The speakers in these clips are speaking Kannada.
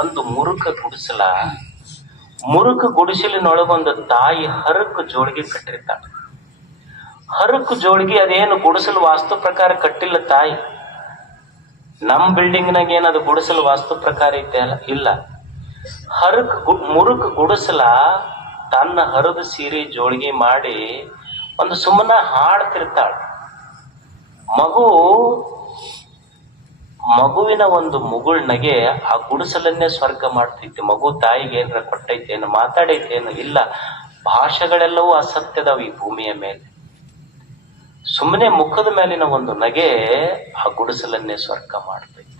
ಒಂದು ಮುರುಕ ಗುಡಿಸಲಿನೊಳಗೊಂದು ತಾಯಿ ಹರಕು ಜೋಳಿಗೆ ಕಟ್ಟಿರ್ತಾಳ. ಹರಕು ಜೋಳಿಗೆ ಅದೇನು ಗುಡಿಸಲು ವಾಸ್ತು ಪ್ರಕಾರ ಕಟ್ಟಿಲ್ಲ ತಾಯಿ. ನಮ್ ಬಿಲ್ಡಿಂಗ್ನಾಗ ಏನದು ಗುಡಿಸಲು ವಾಸ್ತು ಪ್ರಕಾರ ಐತೆ ಅಲ್ಲ, ಇಲ್ಲ. ಮುರುಕ ಗುಡಿಸಲ ತನ್ನ ಹರಿದ ಸೀರೆ ಜೋಳಿಗೆ ಮಾಡಿ ಒಂದು ಸುಮ್ಮನ ಹಾಡ್ತಿರ್ತಾಳ. ಮಗುವಿನ ಒಂದು ಮುಗುಳ್ನಗೆ ಆ ಗುಡಿಸಲನ್ನೇ ಸ್ವರ್ಗ ಮಾಡ್ತೈತಿ. ಮಗು ತಾಯಿಗೆ ಏನ್ರ ಕೊಟ್ಟೈತೇನು, ಮಾತಾಡೈತೇನು? ಇಲ್ಲ. ಭಾಷೆಗಳೆಲ್ಲವೂ ಅಸತ್ಯದವು ಈ ಭೂಮಿಯ ಮೇಲೆ. ಸುಮ್ಮನೆ ಮುಖದ ಮೇಲಿನ ಒಂದು ನಗೆ ಆ ಗುಡಿಸಲನ್ನೇ ಸ್ವರ್ಗ ಮಾಡ್ತೈತಿ.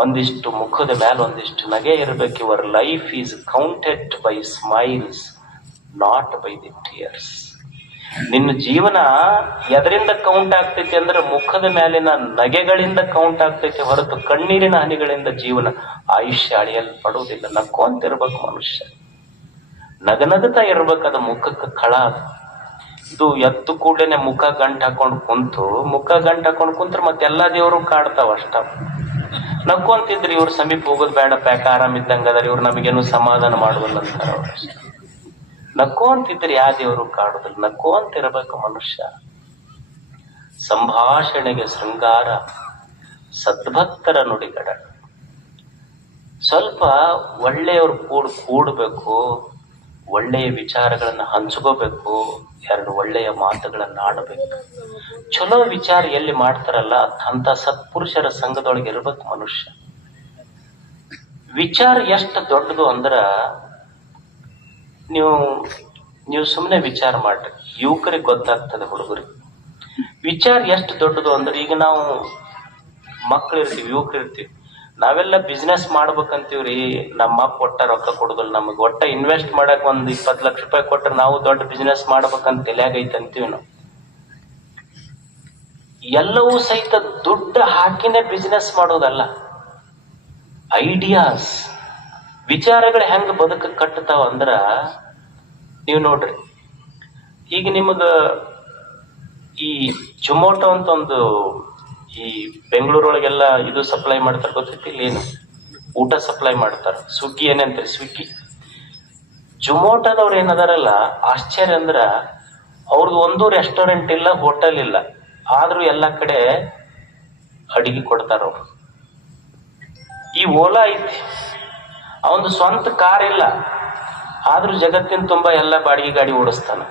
ಒಂದಿಷ್ಟು ಮುಖದ ಮೇಲೆ ಒಂದಿಷ್ಟು ನಗೆ ಇರಬೇಕು. Your life is counted by smiles, not by the tears. ನಿನ್ನ ಜೀವನ ಎದರಿಂದ ಕೌಂಟ್ ಆಗ್ತೈತಿ ಅಂದ್ರೆ ಮುಖದ ಮೇಲಿನ ನಗೆಗಳಿಂದ ಕೌಂಟ್ ಆಗ್ತೈತಿ ಹೊರತು ಕಣ್ಣೀರಿನ ಹನಿಗಳಿಂದ ಜೀವನ ಆಯುಷ್ಯ ಅಳಿಯಲ್ಪಡುವುದಿಲ್ಲ. ನಕ್ಕೊಂತಿರ್ಬೇಕು ಮನುಷ್ಯ, ನಗನಗತಾ ಇರ್ಬೇಕದ ಮುಖಕ್ಕೆ ಕಳ. ಇದು ಎದ್ದು ಕೂಡಲೇ ಮುಖ ಗಂಟು ಹಾಕೊಂಡು ಕುಂತ್ರೆ ಮತ್ತೆ ಎಲ್ಲಾ ದೇವರು ಕಾಡ್ತಾವ ಅಷ್ಟ. ನಕ್ಕೊಂತಿದ್ರಿ ಇವ್ರು ಸಮೀಪ ಹೋಗೋದ್ ಬೇಡ, ಪ್ಯಾಕ ಆರಾಮಿದ್ದಂಗ ಅದಾರ, ಇವ್ರು ನಮಗೇನು ಸಮಾಧಾನ ಮಾಡುವಲ್ಲ ಅಂತಾರ ಅವ್ರಷ್ಟ. ನಕ್ಕೊಂತಿದ್ರಿ ಯಾವ ದೇವರು ಕಾಡುದಿಲ್ಲ. ನಕ್ಕೊಂತಿರ್ಬೇಕು ಮನುಷ್ಯ. ಸಂಭಾಷಣೆಗೆ ಶೃಂಗಾರ, ಸದ್ಭಕ್ತರ ನುಡಿಗಡ. ಸ್ವಲ್ಪ ಒಳ್ಳೆಯವ್ರು ಕೂಡಬೇಕು, ಒಳ್ಳೆಯ ವಿಚಾರಗಳನ್ನ ಹಂಚ್ಕೋಬೇಕು, ಎರಡು ಒಳ್ಳೆಯ ಮಾತುಗಳನ್ನ ಆಡಬೇಕು. ಚಲೋ ವಿಚಾರ ಎಲ್ಲಿ ಮಾಡ್ತಾರಲ್ಲ ಅಂತ ಸತ್ಪುರುಷರ ಸಂಘದೊಳಗೆ ಇರ್ಬೇಕು ಮನುಷ್ಯ. ವಿಚಾರ ಎಷ್ಟು ದೊಡ್ಡದು ಅಂದ್ರ ನೀವು ಸುಮ್ಮನೆ ವಿಚಾರ ಮಾಡ್ರಿ, ಯುವಕರಿಗೆ ಗೊತ್ತಾಗ್ತದೆ, ಹುಡುಗರಿಗೆ. ವಿಚಾರ ಎಷ್ಟು ದೊಡ್ಡದು ಅಂದ್ರೆ, ಈಗ ನಾವು ಮಕ್ಕಳಿರ್ತೀವಿ, ಯುವಕರಿರ್ತೀವಿ, ನಾವೆಲ್ಲ ಬಿಸ್ನೆಸ್ ಮಾಡ್ಬೇಕಂತೀವ್ರಿ. ನಮ್ಮ ಅಪ್ಪ ಒಟ್ಟ ರೊಕ್ಕ ಕೊಡುದಿಲ್ಲ ನಮಗೆ. ಒಟ್ಟ ಇನ್ವೆಸ್ಟ್ ಮಾಡಕ್ ಒಂದ್ 20 ಲಕ್ಷ ರೂಪಾಯಿ ಕೊಟ್ರೆ ನಾವು ದೊಡ್ಡ ಬಿಸ್ನೆಸ್ ಮಾಡ್ಬೇಕಂತ ತಲೆಯಾಗೈತೆ ಅಂತೀವಿ ನಾವು. ಎಲ್ಲವೂ ಸಹಿತ ದುಡ್ಡು ಹಾಕಿನೇ ಬಿಸ್ನೆಸ್ ಮಾಡೋದಲ್ಲ. ಐಡಿಯಾಸ್, ವಿಚಾರಗಳು ಹೆಂಗ್ ಬದುಕ ಕಟ್ಟತಾವ ಅಂದ್ರ, ನೀವು ನೋಡ್ರಿ, ಈಗ ನಿಮಗ ಈ ಜೊಮೊಟೊ ಅಂತ ಒಂದು ಈ ಬೆಂಗಳೂರೊಳಗೆಲ್ಲ ಇದು ಸಪ್ಲೈ ಮಾಡ್ತಾರೆ, ಗೊತ್ತೈತಿ? ಏನು ಊಟ ಸಪ್ಲೈ ಮಾಡ್ತಾರ, ಸ್ವಿಗ್ಗಿ ಏನಂತಾರೆ, ಸ್ವಿಗ್ಗಿ. ಜೊಮೊಟೊದವ್ರು ಏನದಾರಲ್ಲ, ಆಶ್ಚರ್ಯ ಅಂದ್ರ ಅವ್ರದ್ದು ಒಂದು ರೆಸ್ಟೋರೆಂಟ್ ಇಲ್ಲ, ಹೋಟೆಲ್ ಇಲ್ಲ, ಆದ್ರೂ ಎಲ್ಲ ಕಡೆ ಅಡಿಗೆ ಕೊಡ್ತಾರ ಅವ್ರು. ಈ ಓಲಾ ಐತಿ, ಅವನು ಸ್ವಂತ ಕಾರ್ ಇಲ್ಲ, ಆದ್ರೂ ಜಗತ್ತಿನ ತುಂಬಾ ಎಲ್ಲ ಬಾಡಿಗೆ ಗಾಡಿ ಓಡಿಸ್ತಾನ.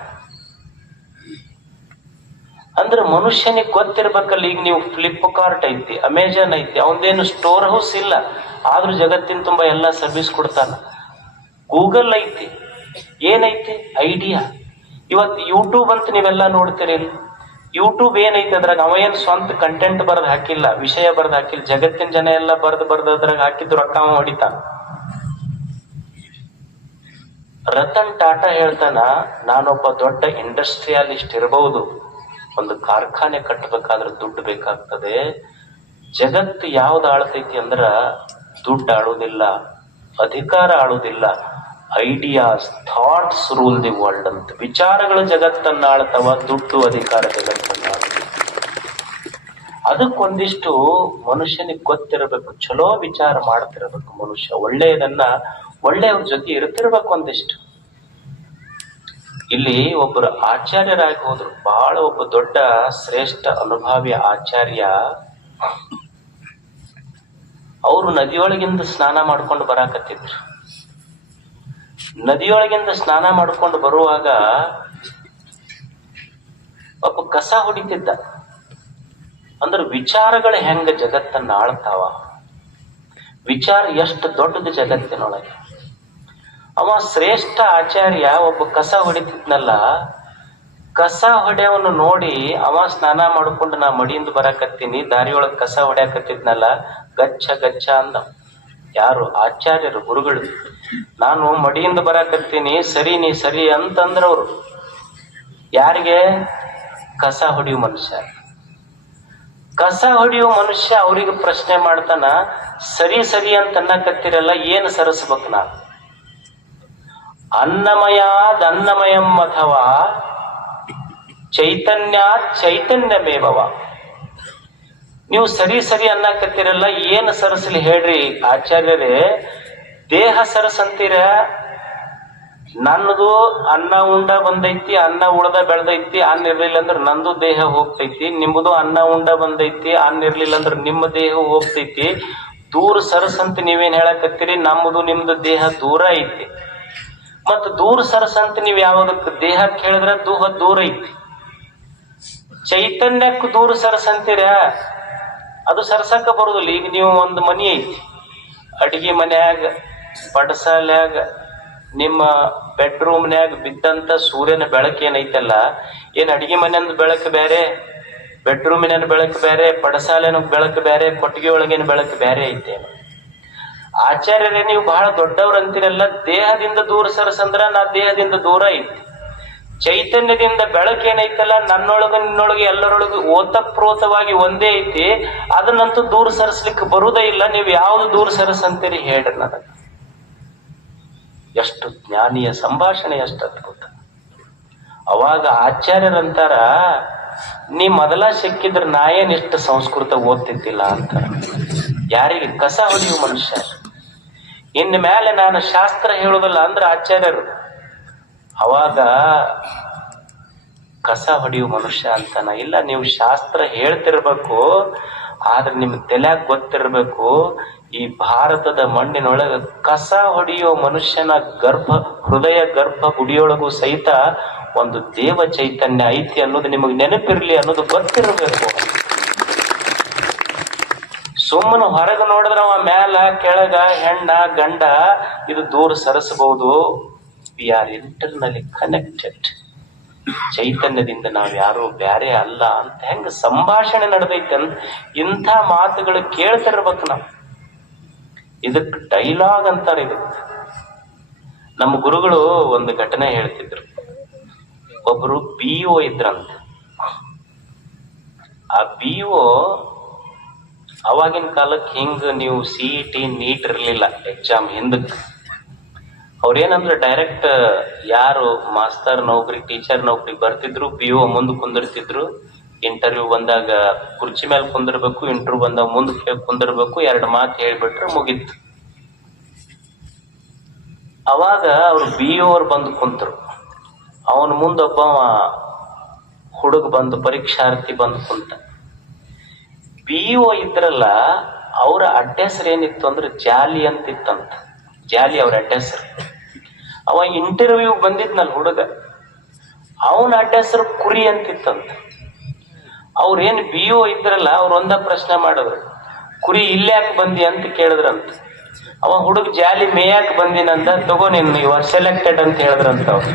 ಅಂದ್ರೆ ಮನುಷ್ಯನಿಗೆ ಗೊತ್ತಿರ್ಬೇಕಲ್ಲ. ಈಗ ನೀವು ಫ್ಲಿಪ್ಕಾರ್ಟ್ ಐತಿ, ಅಮೆಜಾನ್ ಐತಿ, ಅವನದೇನು ಸ್ಟೋರ್ ಹೌಸ್ ಇಲ್ಲ, ಆದ್ರೂ ಜಗತ್ತಿನ ತುಂಬಾ ಎಲ್ಲ ಸರ್ವಿಸ್ ಕೊಡ್ತಾನ. ಗೂಗಲ್ ಐತಿ, ಏನೈತಿ? ಐಡಿಯಾ. ಇವತ್ತು ಯೂಟ್ಯೂಬ್ ಅಂತ ನೀವೆಲ್ಲ ನೋಡ್ತೀರಿ. ಯೂಟ್ಯೂಬ್ ಏನೈತಿ ಅದ್ರಾಗ ಅವ ಏನ್ ಸ್ವಂತ ಕಂಟೆಂಟ್ ಬರೆದು ಹಾಕಿಲ್ಲ, ವಿಷಯ ಬರೆದು ಹಾಕಿಲ್ಲ, ಜಗತ್ತಿನ ಜನ ಎಲ್ಲ ಬರೆದು ಅದ್ರಾಗ ಹಾಕಿದ್ರು ರೊಕ್ಕ ಅವ ಹೊಡಿತಾನ. ರತನ್ ಟಾಟಾ ಹೇಳ್ತಾನ, ನಾನೊಬ್ಬ ದೊಡ್ಡ ಇಂಡಸ್ಟ್ರಿಯಲಿಸ್ಟ್ ಇರಬಹುದು, ಒಂದು ಕಾರ್ಖಾನೆ ಕಟ್ಟಬೇಕಾದ್ರೆ ದುಡ್ಡು ಬೇಕಾಗ್ತದೆ. ಜಗತ್ತು ಯಾವ್ದು ಆಳ್ತೈತಿ ಅಂದ್ರ ದುಡ್ಡು ಆಳುದಿಲ್ಲ, ಅಧಿಕಾರ ಆಳುದಿಲ್ಲ, ideas, thoughts rule the world ಅಂತ. ವಿಚಾರಗಳು ಜಗತ್ತನ್ನ ಆಳ್ತಾವ, ದುಡ್ಡು ಅಧಿಕಾರ ಜಗತ್ತನ್ನ ಆಳ್ತವ. ಅದಕ್ಕೊಂದಿಷ್ಟು ಮನುಷ್ಯನಿಗೆ ಗೊತ್ತಿರಬೇಕು, ಚಲೋ ವಿಚಾರ ಮಾಡ್ತಿರ್ಬೇಕು ಮನುಷ್ಯ. ಒಳ್ಳೆಯವ್ರ ಜೊತೆ ಇರ್ತಿರ್ಬೇಕು ಒಂದಿಷ್ಟು. ಇಲ್ಲಿ ಒಬ್ಬರು ಆಚಾರ್ಯರಾಗಿ ಹೋದ್ರು, ಬಹಳ ಒಬ್ಬ ದೊಡ್ಡ ಶ್ರೇಷ್ಠ ಅನುಭಾವಿ ಆಚಾರ್ಯ. ಅವರು ನದಿಯೊಳಗಿಂದ ಸ್ನಾನ ಮಾಡ್ಕೊಂಡು ಬರಾಕತ್ತಿದ್ರು. ನದಿಯೊಳಗಿಂದ ಸ್ನಾನ ಮಾಡ್ಕೊಂಡು ಬರುವಾಗ ಒಬ್ಬ ಕಸ ಹೊಡಿತಿದ್ದ. ಅಂದ್ರೆ ವಿಚಾರಗಳು ಹೆಂಗ ಜಗತ್ತನ್ನ ಆಳ್ತಾವ, ವಿಚಾರ ಎಷ್ಟು ದೊಡ್ಡದು ಜಗತ್ತಿನೊಳಗೆ. ಅವ ಶ್ರೇಷ್ಠ ಆಚಾರ್ಯ ಒಬ್ಬ ಕಸ ಹೊಡಿತಿದ್ನಲ್ಲ, ಕಸ ಹೊಡೆಯವನು ನೋಡಿ ಅವ ಸ್ನಾನ ಮಾಡ್ಕೊಂಡು ನಾ ಮಡಿಯಿಂದ ಬರಾಕತ್ತೀನಿ, ದಾರಿಯೊಳಗೆ ಕಸ ಹೊಡ್ಯಾಕತ್ತಿದ್ನಲ್ಲ, ಗಚ್ಚ ಗಚ್ಚ ಅಂದ. ಯಾರು? ಆಚಾರ್ಯರು, ಗುರುಗಳು. ನಾನು ಮಡಿಯಿಂದ ಬರಾಕತ್ತೀನಿ, ಸರಿ ನೀ ಸರಿ ಅಂತಂದ್ರವ್ರು. ಯಾರಿಗೆ? ಕಸ ಹೊಡೆಯುವ ಮನುಷ್ಯ. ಕಸ ಹೊಡೆಯುವ ಮನುಷ್ಯ ಅವ್ರಿಗೆ ಪ್ರಶ್ನೆ ಮಾಡ್ತಾನ, ಸರಿ ಸರಿ ಅಂತ ಅನ್ನಕತ್ತಿರಲ್ಲ, ಏನ್ ಸರಿಸ್ಬೇಕು ನಾ? ಅನ್ನಮಯಾದ್ ಅನ್ನಮಯಂ ಅಥವಾ ಚೈತನ್ಯಾತ್ ಚೈತನ್ಯಮೇವವ. ನೀವು ಸರಿ ಸರಿ ಅನ್ನಕತ್ತೀರಲ್ಲ, ಏನು ಸರಸಲಿ ಹೇಳ್ರಿ ಆಚಾರ್ಯರೇ? ದೇಹ ಸರಸಂತೀರ. ನನ್ನದು ಅನ್ನ ಉಂಡ ಬಂದೈತಿ, ಅನ್ನ ಉಳ್ದ ಬೆಳ್ದೈತಿ, ಅನ್ನ ಇರ್ಲಿಲ್ಲ ಅಂದ್ರೆ ನಂದು ದೇಹ ಹೋಗ್ತೈತಿ. ನಿಮ್ಮದು ಅನ್ನ ಉಂಡ ಬಂದೈತಿ, ಅನ್ನ ಇರ್ಲಿಲ್ಲ ಅಂದ್ರೆ ನಿಮ್ಮ ದೇಹ ಹೋಗ್ತೈತಿ. ದೂರ ಸರಸಂತ ನೀವೇನ್ ಹೇಳಕತ್ತೀರಿ? ನಮ್ಮದು ನಿಮ್ದು ದೇಹ ದೂರ ಐತಿ. ಮತ್ ದೂರ ಸರಸಂತ ನೀವ್ ಯಾವಾಗಕ್ಕೆ ದೇಹಕ್ಕೆ ಹೇಳಿದ್ರ ದೂರ ಐತಿ. ಚೈತನ್ಯಕ್ಕೆ ದೂರ ಸರಸಂತೀರ, ಅದು ಸರ್ಸಕ್ಕ ಬರುದಿಲ್ಲ. ಈಗ ನೀವು ಒಂದು ಮನಿ ಐತಿ, ಅಡಿಗೆ ಮನ್ಯಾಗ, ಪಡಸಾಲ್ಯಾಗ, ನಿಮ್ಮ ಬೆಡ್ರೂಮ್ನ್ಯಾಗ ಬಿದ್ದಂತ ಸೂರ್ಯನ ಬೆಳಕು ಏನೈತಲ್ಲ, ಏನ್ ಅಡಿಗೆ ಮನೆಯಂದ ಬೆಳಕು ಬೇರೆ, ಬೆಡ್ರೂಮಿನ ಬೆಳಕು ಬೇರೆ, ಪಡಸಾಲೆನ ಬೆಳಕು ಬೇರೆ, ಕೊಟ್ಟಿಗೆ ಒಳಗಿನ ಬೆಳಕು ಬೇರೆ ಐತೆ. ಆಚಾರ್ಯರೇ, ನೀವು ಬಹಳ ದೊಡ್ಡವ್ರ ಅಂತೀರಲ್ಲ, ದೇಹದಿಂದ ದೂರ ಸರಸಂದ್ರ ನಾ ದೇಹದಿಂದ ದೂರ ಐತಿ. ಚೈತನ್ಯದಿಂದ ಬೆಳಕೇನೈತಲ್ಲ, ನನ್ನೊಳಗ ನಿನ್ನೊಳಗೆ ಎಲ್ಲರೊಳಗೆ ಓತಪ್ರೋತವಾಗಿ ಒಂದೇ ಐತಿ. ಅದನ್ನಂತೂ ದೂರ ಸರಿಸ್ಲಿಕ್ಕೆ ಬರುವುದೇ ಇಲ್ಲ. ನೀವು ಯಾವ್ದು ದೂರ ಸರಿಸಂತೀರಿ ಹೇಳ್ರಿ ನನಗ. ಎಷ್ಟು ಜ್ಞಾನಿಯ ಸಂಭಾಷಣೆ, ಎಷ್ಟು ಅದ್ಭುತ. ಅವಾಗ ಆಚಾರ್ಯರಂತಾರ, ನೀ ಮೊದಲ ಸಿಕ್ಕಿದ್ರೆ ನಾ ಏನ್ ಎಷ್ಟು ಸಂಸ್ಕೃತ ಓದ್ತಿದ್ದಿಲ್ಲ ಅಂತ. ಯಾರಿಗೆ? ಕಸ ಹೊಡೆಯುವ ಮನುಷ್ಯ. ಇನ್ ಮೇಲೆ ನಾನು ಶಾಸ್ತ್ರ ಹೇಳುವುದಿಲ್ಲ ಅಂದ್ರೆ ಆಚಾರ್ಯರು. ಅವಾಗ ಕಸ ಹೊಡೆಯುವ ಮನುಷ್ಯ ಅಂತಾನ. ಇಲ್ಲ, ನೀವು ಶಾಸ್ತ್ರ ಹೇಳ್ತಿರ್ಬೇಕು, ಆದ್ರೆ ನಿಮ್ ತಲೆಯಾಗ ಗೊತ್ತಿರ್ಬೇಕು, ಈ ಭಾರತದ ಮಣ್ಣಿನೊಳಗ ಕಸ ಹೊಡೆಯುವ ಮನುಷ್ಯನ ಹೃದಯ ಗರ್ಭ ಗುಡಿಯೊಳಗೂ ಸಹಿತ ಒಂದು ದೇವ ಚೈತನ್ಯ ಐತಿ ಅನ್ನೋದು ನಿಮಗ್ ನೆನಪಿರ್ಲಿ, ಅನ್ನೋದು ಗೊತ್ತಿರಬೇಕು. ಸುಮ್ಮನೆ ಹೊರಗೆ ನೋಡಿದ್ರೆ ಅವ ಮ್ಯಾಲ ಕೆಳಗ ಹೆಣ್ಣ ಗಂಡ ಇದು ದೂರ ಸರಿಸಬಹುದು. We are internally connected. ಚೈತನ್ಯದಿಂದ ನಾವ್ ಯಾರು ಬ್ಯಾರೆ ಅಲ್ಲ ಅಂತ ಹೆಂಗ ಸಂಭಾಷಣೆ ನಡೆದೈತೆ ಅಂತ ಇಂಥ ಮಾತುಗಳು ಕೇಳ್ತಿರ್ಬೇಕು ನಾವು. ಇದಕ್ ಡೈಲಾಗ್ ಅಂತಾರೆ. ಇದಕ್ಕೆ ನಮ್ಮ ಗುರುಗಳು ಒಂದು ಘಟನೆ ಹೇಳ್ತಿದ್ರು. ಒಬ್ರು BO ಇದ್ರಂತ. ಆ BO ಅವಾಗಿನ ಕಾಲಕ್ಕೆ ಹಿಂಗ ನೀವು CET ನೀಟ್ ಇರ್ಲಿಲ್ಲ ಎಕ್ಸಾಮ್ ಹಿಂದಕ್ಕೆ. ಅವ್ರೇನಂದ್ರೆ ಡೈರೆಕ್ಟ್ ಯಾರು ಮಾಸ್ತರ್ ನೌಕರಿ, ಟೀಚರ್ ನೌಕರಿ ಬರ್ತಿದ್ರು, BO ಮುಂದೆ ಕುಂದಿರ್ತಿದ್ರು. ಇಂಟರ್ವ್ಯೂ ಬಂದಾಗ ಕುರ್ಚಿ ಮೇಲೆ ಕುಂದಿರ್ಬೇಕು, ಇಂಟರ್ವ್ಯೂ ಬಂದಾಗ ಮುಂದೆ ಕುಂದಿರ್ಬೇಕು, 2 ಮಾತು ಹೇಳ್ಬಿಟ್ರೆ ಮುಗೀತು. ಅವಾಗ ಅವ್ರು BO ಅವ್ರು ಬಂದು ಕುಂತರು. ಅವನ ಮುಂದೊಬ್ಬ ಹುಡುಗ ಬಂದು, ಪರೀಕ್ಷಾರ್ಥಿ ಬಂದು ಕುಂತ. BO ಇದ್ರಲ್ಲ, ಅವ್ರ ಅಡ್ರೆಸ್ ಏನಿತ್ತು ಅಂದ್ರೆ ಜಾಲಿ ಅಂತಿತ್ತಂತ. ಜಾಲಿ ಅವ್ರ ಅಡ್ರೆಸ್. ಅವ ಇಂಟರ್ವ್ಯೂ ಬಂದಿದ್ನಲ್ ಹುಡುಗ, ಅವನ ಅಡ್ರೆಸ್ ಕುರಿ ಅಂತಿತ್ತಂತ. ಅವ್ರೇನ್ BO ಇದ್ರಲ್ಲ, ಅವ್ರ ಒಂದ ಪ್ರಶ್ನೆ ಮಾಡಿದ್ರು, ಕುರಿ ಇಲ್ಯಾಕೆ ಬಂದಿ ಅಂತ ಕೇಳಿದ್ರಂತ. ಅವ ಹುಡುಗ ಜಾಲಿ ಮೇಯಾಕ್ ಬಂದಿನಂದ. ತಗೋ ನೀನ್ ಯು ಆರ್ ಸೆಲೆಕ್ಟೆಡ್ ಅಂತ ಹೇಳಿದ್ರಂತ. ಅವ್ರು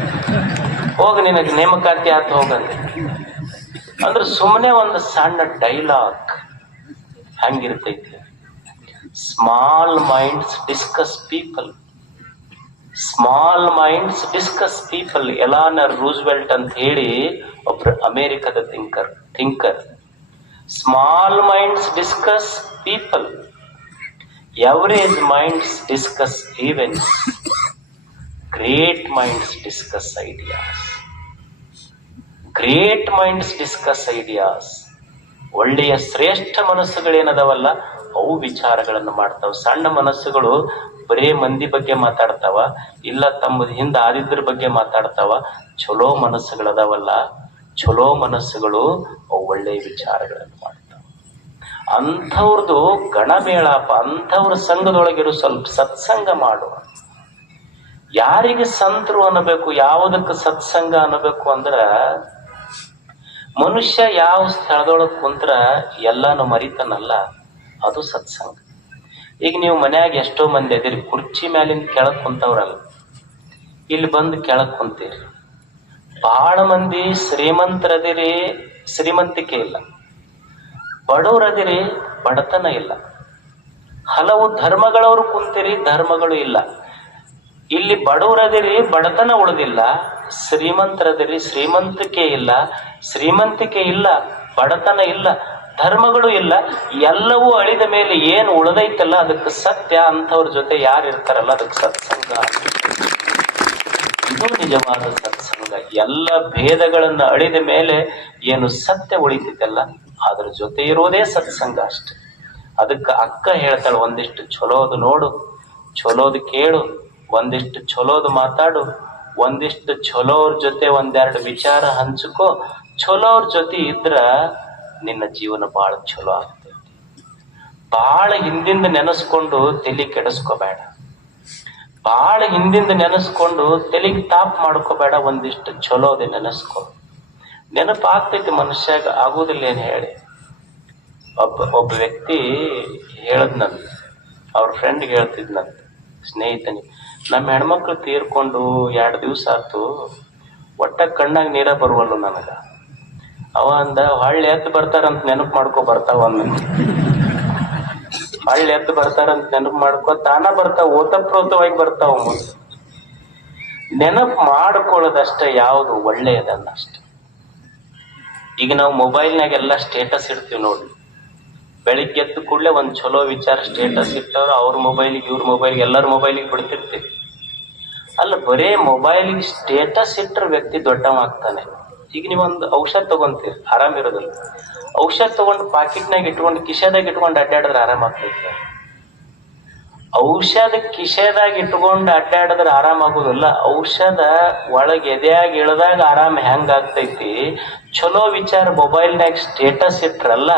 ಹೋಗ, ನಿನಗೆ ನೇಮಕಾತಿ ಆತ ಹೋಗಂತ. ಅಂದ್ರೆ ಸುಮ್ಮನೆ ಒಂದು ಸಣ್ಣ ಡೈಲಾಗ್ ಹಂಗಿರ್ತೈತಿ. Small minds discuss people. Small minds discuss people. Eleanor Roosevelt ಅಂತ ಹೇಳಿ ಒಬ್ರು ಅಮೆರಿಕದ thinker. Small minds discuss people, average minds discuss events, great minds discuss ideas. Great minds discuss ideas. ಒಳ್ಳೆಯ ಶ್ರೇಷ್ಠ ಮನಸ್ಸುಗಳೇನದವಲ್ಲ, ಅವು ವಿಚಾರಗಳನ್ನು ಮಾಡ್ತಾವ. ಸಣ್ಣ ಮನಸ್ಸುಗಳು ಬರೇ ಮಂದಿ ಬಗ್ಗೆ ಮಾತಾಡ್ತಾವ, ಇಲ್ಲ ತಮ್ಮ ಹಿಂದ ಆದಿದ್ರ ಬಗ್ಗೆ ಮಾತಾಡ್ತಾವ. ಚಲೋ ಮನಸ್ಸುಗಳದಾವಲ್ಲ, ಚಲೋ ಮನಸ್ಸುಗಳು ಅವು ಒಳ್ಳೆಯ ವಿಚಾರಗಳನ್ನು ಮಾಡ್ತಾವ. ಅಂಥವ್ರದು ಗಣಮೇಳಾಪ. ಅಂಥವ್ರ ಸಂಘದೊಳಗಿರು ಸ್ವಲ್ಪ ಸತ್ಸಂಗ ಮಾಡುವ. ಯಾರಿಗೆ ಸಂತರು ಅನ್ನಬೇಕು, ಯಾವುದಕ್ಕೆ ಸತ್ಸಂಗ ಅನ್ನಬೇಕು ಅಂದ್ರ, ಮನುಷ್ಯ ಯಾವ ಸ್ಥಳದೊಳಗೆ ಕುಂತ್ರ ಎಲ್ಲಾನು ಮರಿತಾನಲ್ಲ, ಅದು ಸತ್ಸಂಗ. ಈಗ ನೀವು ಮನ್ಯಾಗ ಎಷ್ಟೋ ಮಂದಿ ಅದಿರಿ, ಕುರ್ಚಿ ಮ್ಯಾಲಿಂದ ಕೆಳಗ್ ಕುಂತವ್ರಲ್ಲ, ಇಲ್ಲಿ ಬಂದು ಕೆಳಗ್ ಕುಂತೀರಿ. ಬಹಳ ಮಂದಿ ಶ್ರೀಮಂತರದಿರಿ, ಶ್ರೀಮಂತಿಕೆ ಇಲ್ಲ. ಬಡವರದಿರಿ, ಬಡತನ ಇಲ್ಲ. ಹಲವು ಧರ್ಮಗಳವರು ಕುಂತೀರಿ, ಧರ್ಮಗಳು ಇಲ್ಲ. ಇಲ್ಲಿ ಬಡವರದಿರಿ, ಬಡತನ ಉಳಿದಿಲ್ಲ. ಶ್ರೀಮಂತರದಿರಿ, ಶ್ರೀಮಂತಿಕೆ ಇಲ್ಲ. ಶ್ರೀಮಂತಿಕೆ ಇಲ್ಲ, ಬಡತನ ಇಲ್ಲ, ಧರ್ಮಗಳು ಇಲ್ಲ. ಎಲ್ಲವೂ ಅಳಿದ ಮೇಲೆ ಏನು ಉಳಿದೈತಲ್ಲ ಅದಕ್ಕೆ ಸತ್ಯ. ಅಂಥವ್ರ ಜೊತೆ ಯಾರು ಇರ್ತಾರಲ್ಲ ಅದಕ್ಕೆ ಸತ್ಸಂಗ. ಇದು ನಿಜವಾದ ಸತ್ಸಂಗ. ಎಲ್ಲ ಭೇದಗಳನ್ನ ಅಳಿದ ಮೇಲೆ ಏನು ಸತ್ಯ ಉಳಿತೈತಲ್ಲ ಅದ್ರ ಜೊತೆ ಇರೋದೇ ಸತ್ಸಂಗ ಅಷ್ಟೆ. ಅದಕ್ಕ ಅಕ್ಕ ಹೇಳ್ತಾಳೆ, ಒಂದಿಷ್ಟು ಚಲೋದು ನೋಡು, ಚಲೋದು ಕೇಳು, ಒಂದಿಷ್ಟು ಚಲೋದು ಮಾತಾಡು, ಒಂದಿಷ್ಟು ಚಲೋವ್ರ ಜೊತೆ ಒಂದೆರಡು ವಿಚಾರ ಹಂಚ್ಕೋ. ಚಲೋವ್ರ ಜೊತೆ ಇದ್ರ ನಿನ್ನ ಜೀವನ ಬಹಳ ಚಲೋ ಆಗ್ತೈತಿ. ಬಹಳ ಹಿಂದಿಂದ ನೆನೆಸ್ಕೊಂಡು ತಲೆ ಕೆಡಿಸ್ಕೋಬೇಡ, ಬಹಳ ಹಿಂದಿಂದ ನೆನೆಸ್ಕೊಂಡು ತಲೆಗೆ ತಾಪ್ ಮಾಡ್ಕೋಬೇಡ. ಒಂದಿಷ್ಟು ಚಲೋದೆ ನೆನೆಸ್ಕೊ, ನೆನಪು ಆಗ್ತೈತಿ ಮನುಷ್ಯಾಗ, ಆಗುದಿಲ್ಲ ಏನ್ ಹೇಳಿ. ಒಬ್ಬ ವ್ಯಕ್ತಿ ಹೇಳದ್ನಂತ, ಅವ್ರ ಫ್ರೆಂಡ್ಗೆ ಹೇಳ್ತಿದ್ನಂತ, ಸ್ನೇಹಿತನಿಗೆ, ನಮ್ಮ ಹೆಣ್ಮಕ್ಳು ತೀರ್ಕೊಂಡು 2 ದಿವಸ ಆತು, ಒಟ್ಟ ಕಣ್ಣಾಗ ನೀರ ಬರುವಲ್ಲ ನನಗ. ಅವ ಅಂದ, ಹಳ್ಳಿ ಎದ್ದು ಬರ್ತಾರಂತ ನೆನಪು ಮಾಡ್ಕೊ ಬರ್ತಾವ. ಹಳ್ಳಿ ಎದ್ದು ಬರ್ತಾರಂತ ನೆನಪು ಮಾಡ್ಕೊ, ತಾನ ಬರ್ತಾವ, ಓತಪ್ರೋತವಾಗಿ ಬರ್ತಾವ. ನೆನಪು ಮಾಡ್ಕೊಳ್ಳೋದಷ್ಟ ಯಾವುದು ಒಳ್ಳೆಯದನ್ನ ಅಷ್ಟೆ. ಈಗ ನಾವು ಮೊಬೈಲ್ನಾಗ ಎಲ್ಲ ಸ್ಟೇಟಸ್ ಇಡ್ತೀವಿ ನೋಡಿ. ಬೆಳಿಗ್ಗೆ ಎದ್ದು ಕೂಡಲೇ ಒಂದ್ ಚಲೋ ವಿಚಾರ ಸ್ಟೇಟಸ್ ಇಟ್ಟವ್ರು ಅವ್ರ ಮೊಬೈಲಿಗೆ, ಇವ್ರ ಮೊಬೈಲ್ಗೆ, ಎಲ್ಲರ ಮೊಬೈಲಿಗೆ ಬಿಡ್ತಿರ್ತೀವಿ. ಅಲ್ಲ, ಬರೇ ಮೊಬೈಲಿಗೆ ಸ್ಟೇಟಸ್ ಇಟ್ಟರೆ ವ್ಯಕ್ತಿ ದೊಡ್ಡವಾಗ್ತಾನೆ. ಈಗ ನೀವೊಂದು ಔಷಧ ತಗೊಂತೀರಿ, ಆರಾಮಿರೋದಿಲ್ಲ. ಔಷಧ ತಗೊಂಡು ಪಾಕೆಟ್ನಾಗ ಇಟ್ಕೊಂಡು ಕಿಶೆದಾಗ ಇಟ್ಕೊಂಡು ಅಡ್ಡಾಡಿದ್ರೆ ಆರಾಮಾಗ್ತೈತೆ. ಔಷಧ ಕಿಶೆದಾಗ ಇಟ್ಕೊಂಡು ಅಡ್ಡಾಡಿದ್ರೆ ಆರಾಮಾಗುದಿಲ್ಲ. ಔಷಧ ಒಳಗೆ ಎದೆಯಾಗಿ ಇಳಿದಾಗ ಆರಾಮ ಹೆಂಗ ಆಗ್ತೈತಿ, ಚಲೋ ವಿಚಾರ ಮೊಬೈಲ್ನಾಗ ಸ್ಟೇಟಸ್ ಇಟ್ರಲ್ಲ,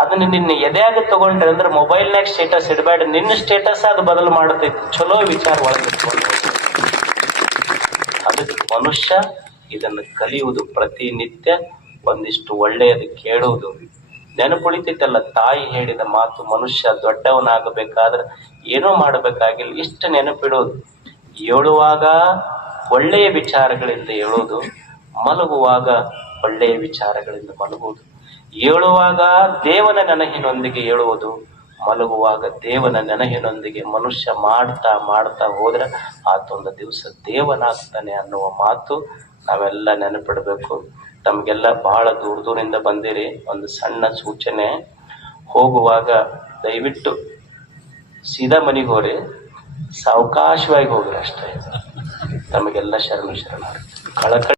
ಅದನ್ನ ನಿನ್ನ ಎದೆಯಾಗ ತಗೊಂಡ್ರೆ ಅಂದ್ರೆ ಮೊಬೈಲ್ನಾಗ ಸ್ಟೇಟಸ್ ಇಡಬೇಡ, ನಿನ್ನ ಸ್ಟೇಟಸ್ ಅದು ಬದಲು ಮಾಡ್ತೈತಿ. ಚಲೋ ವಿಚಾರ ಒಳಗೆ ಇಟ್ಕೊಂಡು ಅದಕ್ಕೆ ಮನುಷ್ಯ ಇದನ್ನು ಕಲಿಯುವುದು ಪ್ರತಿನಿತ್ಯ. ಒಂದಿಷ್ಟು ಒಳ್ಳೆಯದು ಕೇಳುವುದು, ನೆನಪುಳಿತೈತಲ್ಲ ತಾಯಿ ಹೇಳಿದ ಮಾತು, ಮನುಷ್ಯ ದೊಡ್ಡವನಾಗಬೇಕಾದ್ರೆ ಏನೋ ಮಾಡಬೇಕಾಗಿಲ್ಲ, ಇಷ್ಟು ನೆನಪಿಡೋದು. ಏಳುವಾಗ ಒಳ್ಳೆಯ ವಿಚಾರಗಳಿಂದ ಏಳೋದು, ಮಲಗುವಾಗ ಒಳ್ಳೆಯ ವಿಚಾರಗಳಿಂದ ಮಲಗುವುದು. ಏಳುವಾಗ ದೇವನ ನೆನಹಿನೊಂದಿಗೆ ಏಳುವುದು, ಮಲಗುವಾಗ ದೇವನ ನೆನಹಿನೊಂದಿಗೆ ಮನುಷ್ಯ ಮಾಡ್ತಾ ಮಾಡ್ತಾ ಹೋದ್ರೆ ಆತೊಂದು ದಿವಸ ದೇವನಾಗ್ತಾನೆ ಅನ್ನುವ ಮಾತು ನಾವೆಲ್ಲ ನೆನಪಿಡ್ಬೇಕು. ತಮಗೆಲ್ಲ ಬಹಳ ದೂರದಿಂದ ಬಂದಿರಿ. ಒಂದು ಸಣ್ಣ ಸೂಚನೆ, ಹೋಗುವಾಗ ದಯವಿಟ್ಟು ಸೀದಾ ಮನೆಗೆ ಹೋಗ್ರಿ, ಸಾವಕಾಶವಾಗಿ ಹೋಗ್ರಿ ಅಷ್ಟೇ. ತಮಗೆಲ್ಲ ಶರಣ ಕಳಕಳಿ